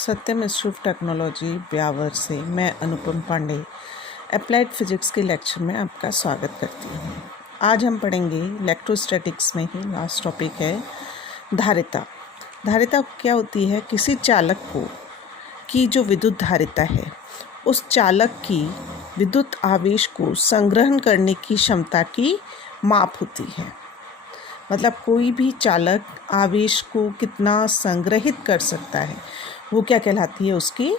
Satyam institute of technology Beawar से मैं अनुपम Pandey applied physics के लेक्चर में आपका स्वागत करती हूँ। आज हम पढ़ेंगे इलेक्ट्रोस्टैटिक्स में ही लास्ट टॉपिक है धारिता। धारिता क्या होती है? किसी चालक को की जो विद्युत धारिता है उस चालक की विद्युत आवेश को संग्रहण करने की क्षमता की माप होती है। मतलब कोई भी चालक आवेश को कितना संग्रहित कर सकता है वो क्या कहलाती है? उसकी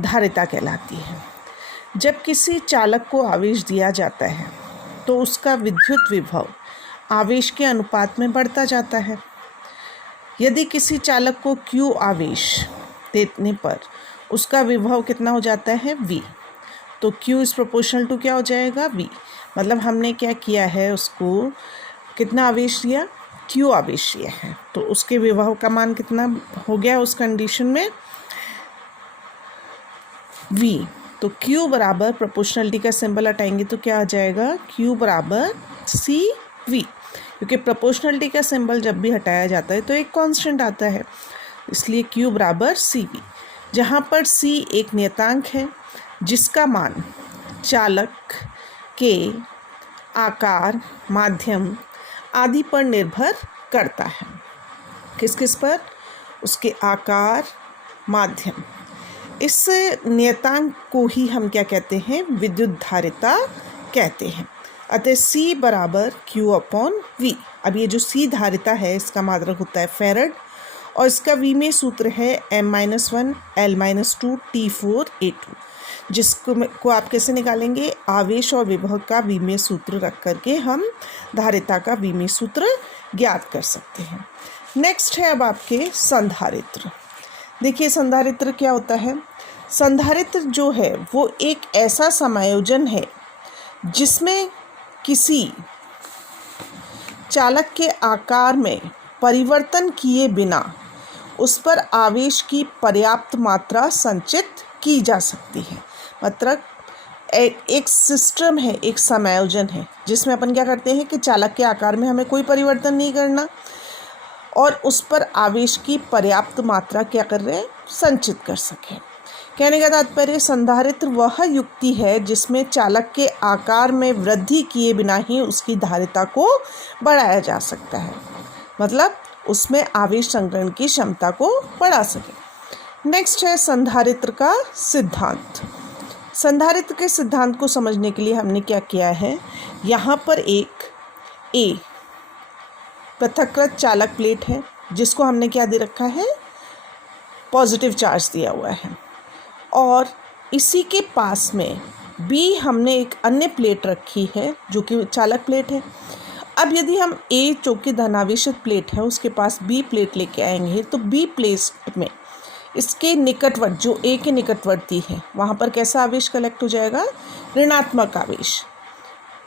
धारिता कहलाती है। जब किसी चालक को आवेश दिया जाता है तो उसका विद्युत विभव आवेश के अनुपात में बढ़ता जाता है। यदि किसी चालक को Q आवेश देने पर उसका विभव कितना हो जाता है? V। तो Q इज प्रोपोर्शनल टू क्या हो जाएगा? V। मतलब हमने क्या किया है, उसको कितना आवेश दिया? Q आवेश दिया है, तो उसके विभव का मान कितना हो गया उस कंडीशन में? V। तो Q बराबर प्रोपोर्शनलिटी का सिंबल हटाएंगे तो क्या आ जाएगा? Q बराबर CV। क्योंकि प्रोपोर्शनलिटी का सिंबल जब भी हटाया जाता है तो एक कांस्टेंट आता है, इसलिए Q बराबर CV, जहाँ पर C एक नियतांक है जिसका मान चालक के आकार, माध्यम आदि पर निर्भर करता है। किस किस पर? उसके आकार, माध्यम। इस नियतांक को ही हम क्या कहते हैं? विद्युत धारिता कहते हैं। अतः C बराबर Q अपॉन V। अब ये जो C धारिता है इसका मात्रक होता है फैरड और इसका V में सूत्र है M-1 L-2 T4 A2, जिसको आप कैसे निकालेंगे? आवेश और विभव का विमीय सूत्र रख करके हम धारिता का विमीय सूत्र ज्ञात कर सकते हैं। नेक्स्ट है अब आपके संधारित्र। देखिए संधारित्र क्या होता है? संधारित्र जो है वो एक ऐसा समायोजन है जिसमें किसी चालक के आकार में परिवर्तन किए बिना उस पर आवेश की पर्याप्त मात्रा संचित की जा सकती है। मतलब एक सिस्टम है, एक समायोजन है जिसमें अपन क्या करते हैं कि चालक के आकार में हमें कोई परिवर्तन नहीं करना और उस पर आवेश की पर्याप्त मात्रा क्या कर रहे हैं? संचित कर सकें। कहने का तात्पर्य संधारित्र वह युक्ति है जिसमें चालक के आकार में वृद्धि किए बिना ही उसकी धारिता को बढ़ाया जा सकता है, मतलब उसमें आवेश संग्रहण की क्षमता को बढ़ा सके। नेक्स्ट है संधारित्र का सिद्धांत। संधारित्र के सिद्धांत को समझने के लिए हमने क्या किया है, यहाँ पर एक A पृथक्कृत चालक प्लेट है जिसको हमने क्या दे रखा है? पॉजिटिव चार्ज दिया हुआ है, और इसी के पास में B हमने एक अन्य प्लेट रखी है जो कि चालक प्लेट है। अब यदि हम A जो कि धनावेशित प्लेट है उसके पास B प्लेट लेके आएंगे तो B प्लेट में इसके निकटवर्ती, जो A के निकटवर्ती है, वहाँ पर कैसा आवेश कलेक्ट हो जाएगा? ऋणात्मक आवेश।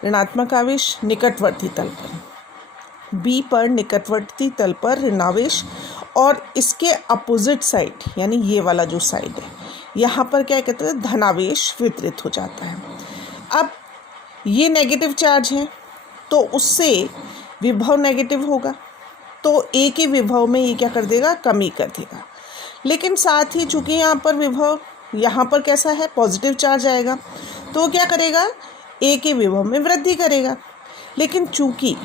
ऋणात्मक आवेश निकटवर्ती तल पर, B पर निकटवर्ती तल पर ऋणावेश, और इसके अपोजिट साइड यानी ये वाला जो साइड है यहाँ पर क्या कहते हैं? धनावेश वितरित हो जाता है। अब ये नेगेटिव चार्ज है तो उससे विभव नेगेटिव होगा, तो A के विभव में ये क्या कर देगा? कमी कर देगा। लेकिन साथ ही चूँकि यहाँ पर विभव यहाँ पर कैसा है? पॉजिटिव चार्ज आएगा, तो क्या करेगा? A के विभव में वृद्धि करेगा। लेकिन चूँकि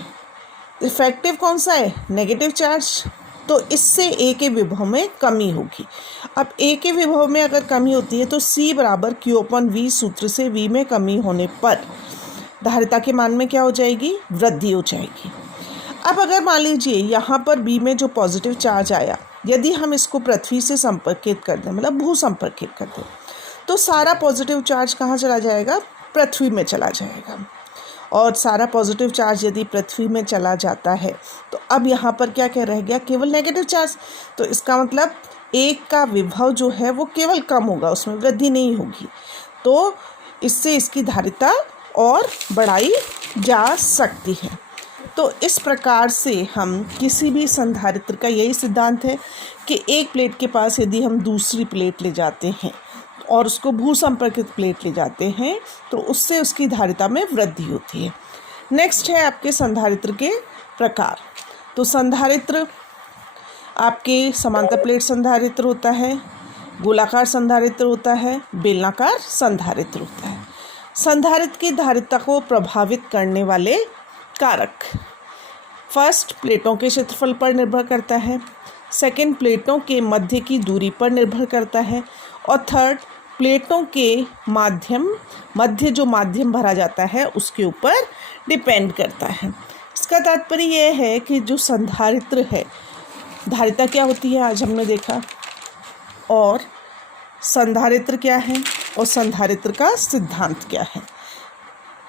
इफेक्टिव कौन सा है? नेगेटिव चार्ज, तो इससे A के विभव में कमी होगी। अब A के विभव में अगर कमी होती है तो C बराबर Q अपॉन V सूत्र से V में कमी होने पर धारिता के मान में क्या हो जाएगी? वृद्धि हो जाएगी। अब अगर मान लीजिए यहाँ पर B में जो पॉजिटिव चार्ज आया, यदि हम इसको पृथ्वी से संपर्कित कर दें, मतलब भू संपर्कित कर दें, तो सारा पॉजिटिव चार्ज कहाँ चला जाएगा? पृथ्वी में चला जाएगा। और सारा पॉजिटिव चार्ज यदि पृथ्वी में चला जाता है तो अब यहाँ पर क्या क्या रह गया? केवल नेगेटिव चार्ज। तो इसका मतलब एक का विभव जो है वो केवल कम होगा, उसमें वृद्धि नहीं होगी, तो इससे इसकी धारिता और बढ़ाई जा सकती है। तो इस प्रकार से हम किसी भी संधारित्र का यही सिद्धांत है कि एक प्लेट के पास यदि हम दूसरी प्लेट ले जाते हैं और उसको भू संपर्कित प्लेट ले जाते हैं तो उससे उसकी धारिता में वृद्धि होती है। नेक्स्ट है आपके संधारित्र के प्रकार। तो संधारित्र आपके समांतर प्लेट संधारित्र होता है, गोलाकार संधारित्र होता है, बेलनाकार संधारित्र होता है। संधारित्र की धारिता को प्रभावित करने वाले कारक, फर्स्ट प्लेटों के क्षेत्रफल पर निर्भर करता है, सेकंड प्लेटों के मध्य की दूरी पर निर्भर करता है, और थर्ड प्लेटों के मध्य जो माध्यम भरा जाता है उसके ऊपर डिपेंड करता है। इसका तात्पर्य यह है कि जो संधारित्र है, धारिता क्या होती है आज हमने देखा, और संधारित्र क्या है और संधारित्र का सिद्धांत क्या है।